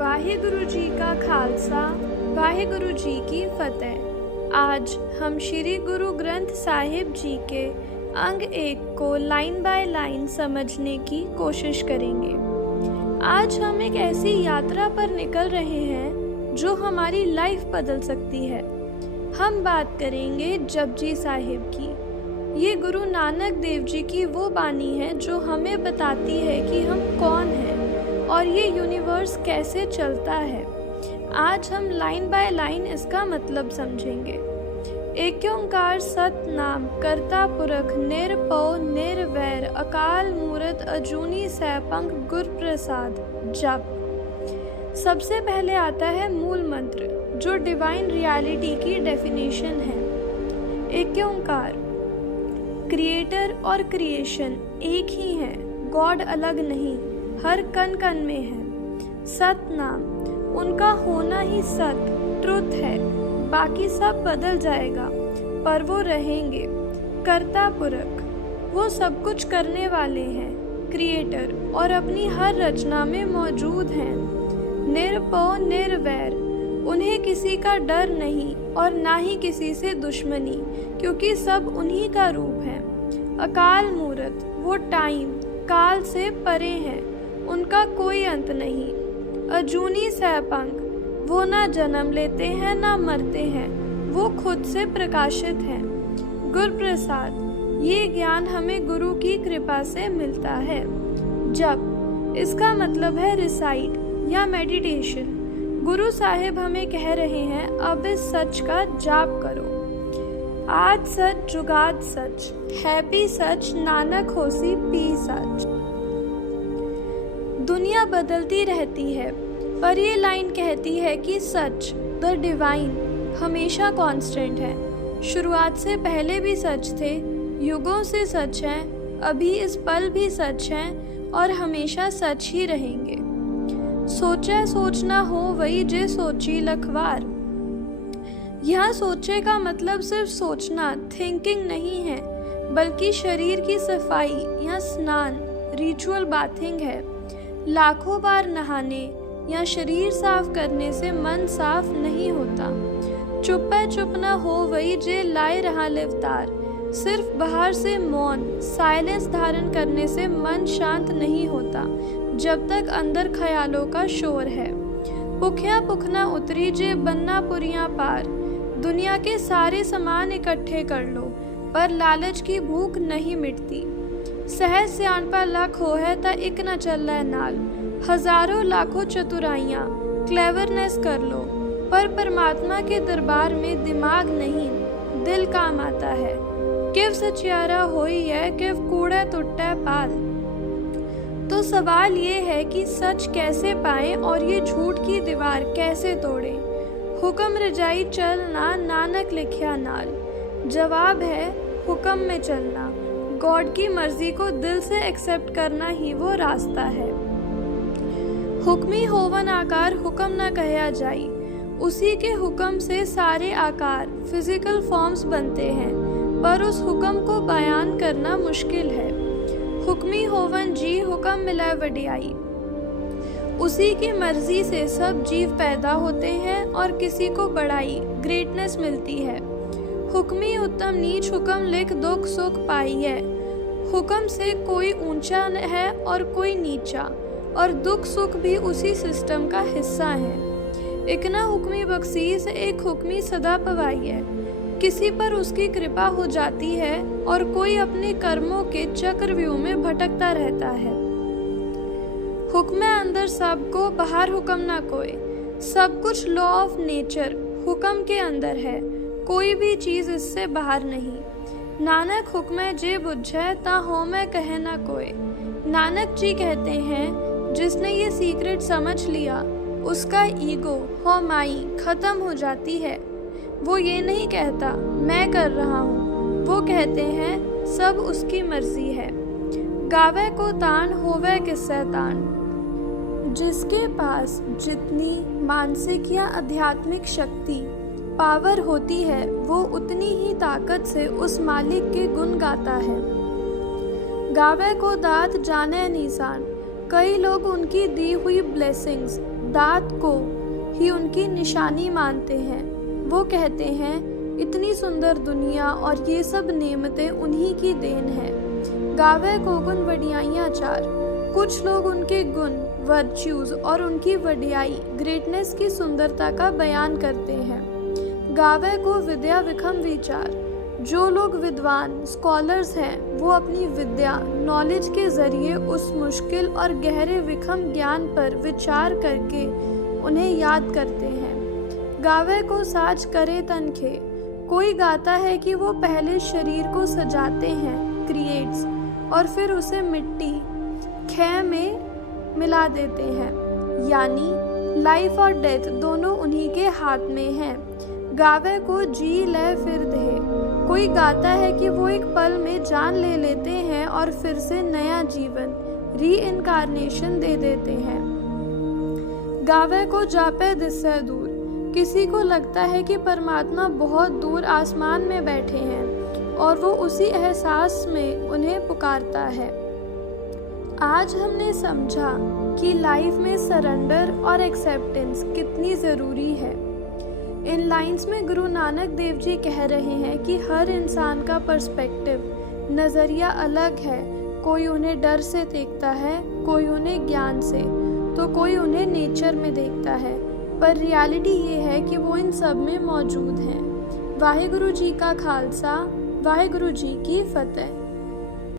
वाहिगुरु जी का खालसा वाहिगुरु जी की फतेह। आज हम श्री गुरु ग्रंथ साहिब जी के अंग 1 को लाइन बाय लाइन समझने की कोशिश करेंगे। आज हम एक ऐसी यात्रा पर निकल रहे हैं जो हमारी लाइफ बदल सकती है। हम बात करेंगे जपजी साहिब की। ये गुरु नानक देव जी की वो बानी है जो हमें बताती है कि हम कौन हैं और ये यूनिवर्स कैसे चलता है। आज हम लाइन बाय लाइन इसका मतलब समझेंगे। एक ओंकार सतनाम करता पुरख निरपौ निर्वैर अकाल मूरत अजूनी सैपंग गुर प्रसाद जप। सबसे पहले आता है मूल मंत्र जो डिवाइन रियलिटी की डेफिनेशन है। एक ओंकार, क्रिएटर और क्रिएशन एक ही है, गॉड अलग नहीं, हर कण कण में है। सतनाम, उनका होना ही सत ट्रुथ है, बाकी सब बदल जाएगा पर वो रहेंगे। कर्ता पुरख, वो सब कुछ करने वाले हैं, क्रिएटर और अपनी हर रचना में मौजूद हैं। निरपौ निर्वैर, उन्हें किसी का डर नहीं और ना ही किसी से दुश्मनी, क्योंकि सब उन्हीं का रूप है। अकाल मूरत, वो टाइम काल से परे हैं, उनका कोई अंत नहीं। अजूनी सैपंग, वो ना जन्म लेते हैं ना मरते हैं, वो खुद से प्रकाशित हैं। गुर प्रसाद, ये ज्ञान हमें गुरु की कृपा से मिलता है। जप, इसका मतलब है रिसाइट या मेडिटेशन। गुरु साहिब हमें कह रहे हैं अब इस सच का जाप करो। आज सच जुगाद सच, हैप्पी सच नानक होसी पी सच। दुनिया बदलती रहती है पर ये लाइन कहती है कि सच द डिवाइन हमेशा कांस्टेंट है। शुरुआत से पहले भी सच थे, युगों से सच हैं, अभी इस पल भी सच हैं और हमेशा सच ही रहेंगे। सोचा सोचना हो वही जे सोची लखवार। यहाँ सोचे का मतलब सिर्फ सोचना, थिंकिंग नहीं है, बल्कि शरीर की सफाई या स्नान, रिचुअल बाथिंग है। लाखों बार नहाने या शरीर साफ करने से मन साफ नहीं होता। चुप्पे चुप न हो वही जे लाए रहा लिवतार। सिर्फ बाहर से मौन साइलेंस धारण करने से मन शांत नहीं होता जब तक अंदर ख्यालों का शोर है। पुखिया पुखना उतरी जे बनना पुरियां पार। दुनिया के सारे सामान इकट्ठे कर लो पर लालच की भूख नहीं मिटती। सहज सियाणपा लख हो है ता इक न चल नाल। हजारों लाखों चतुराइयाँ क्लेवरनेस कर लो पर परमात्मा के दरबार में दिमाग नहीं दिल काम आता है। किव सचियारा होई है किव कूड़े टुट्टे पाल। तो सवाल ये है कि सच कैसे पाएं और ये झूठ की दीवार कैसे तोड़ें। हुक्म रजाई चलना नानक लिखिया नाल। जवाब है हुक्म में चलना। गॉड की मर्जी को दिल से एक्सेप्ट करना ही वो रास्ता है। हुक्मी होवन आकार हुक्म न कहया जाई। उसी के हुक्म से सारे आकार फिजिकल फॉर्म्स बनते हैं पर उस हुक्म को बयान करना मुश्किल है। हुक्मी होवन जी हुक्म मिला वडियाई। उसी की मर्जी से सब जीव पैदा होते हैं और किसी को बड़ाई ग्रेटनेस मिलती है। हुक्मी उत्तम नीच हुक्म लिख दुख सुख पाई है। हुक्म से कोई ऊंचा है और कोई नीचा और दुख सुख भी उसी सिस्टम का हिस्सा है। एक ना हुक्मी बख्शीस एक हुक्मी सदा पवाई है। किसी पर उसकी कृपा हो जाती है और कोई अपने कर्मों के चक्रव्यूह में भटकता रहता है। हुक्म अंदर सबको बाहर हुक्म ना कोई। सब कुछ लॉ ऑफ नेचर हुक्म के अंदर है, कोई भी चीज इससे बाहर नहीं। नानक हुक्म जे बुझे ता हो में कहे ना कोई। नानक जी कहते हैं जिसने ये सीक्रेट समझ लिया उसका ईगो हो माई खत्म हो जाती है। वो ये नहीं कहता मैं कर रहा हूँ, वो कहते हैं सब उसकी मर्जी है। गावे को तान होवे किससे तान। जिसके पास जितनी मानसिक या आध्यात्मिक शक्ति पावर होती है वो उतनी ही ताकत से उस मालिक के गुण गाता है। गावे को दात जाने निशान। कई लोग उनकी दी हुई ब्लेसिंग्स दात को ही उनकी निशानी मानते हैं। वो कहते हैं इतनी सुंदर दुनिया और ये सब नेमतें उन्हीं की देन है। गावे को गुण वडियाइयाँ चार। कुछ लोग उनके गुण, वर्च्यूज और उनकी वडियाई, ग्रेटनेस की सुंदरता का बयान करते हैं। गावे को विद्या विखम विचार। जो लोग विद्वान, स्कॉलर्स हैं, वो अपनी विद्या, नॉलेज के जरिए उस मुश्किल और गहरे विखम ज्ञान पर विचार करके उन्हें याद करते हैं। गावे को साज करे तनखे। कोई गाता है कि वो पहले शरीर को सजाते हैं, क्रिएट्स, और फिर उसे मिट्टी, खे में मिला देते हैं। यानी लाइफ और डेथ दोनों उन्हीं के हाथ में हैं। गावे को जी ले फिर दे। कोई गाता है कि वो एक पल में जान ले लेते हैं और फिर से नया जीवन, री इनकारनेशन दे देते हैं। गावे को जापे दिस्से दूर। किसी को लगता है कि परमात्मा बहुत दूर आसमान में बैठे हैं और वो उसी एहसास में उन्हें पुकारता है। आज हमने समझा कि लाइफ में सरेंडर और एक्सेप्टेंस कितनी ज़रूरी है। इन लाइंस में गुरु नानक देव जी कह रहे हैं कि हर इंसान का पर्सपेक्टिव, नज़रिया अलग है। कोई उन्हें डर से देखता है, कोई उन्हें ज्ञान से, तो कोई उन्हें नेचर में देखता है, पर रियलिटी ये है कि वो इन सब में मौजूद हैं। वाहेगुरु जी का खालसा, वाहेगुरु जी की फतेह।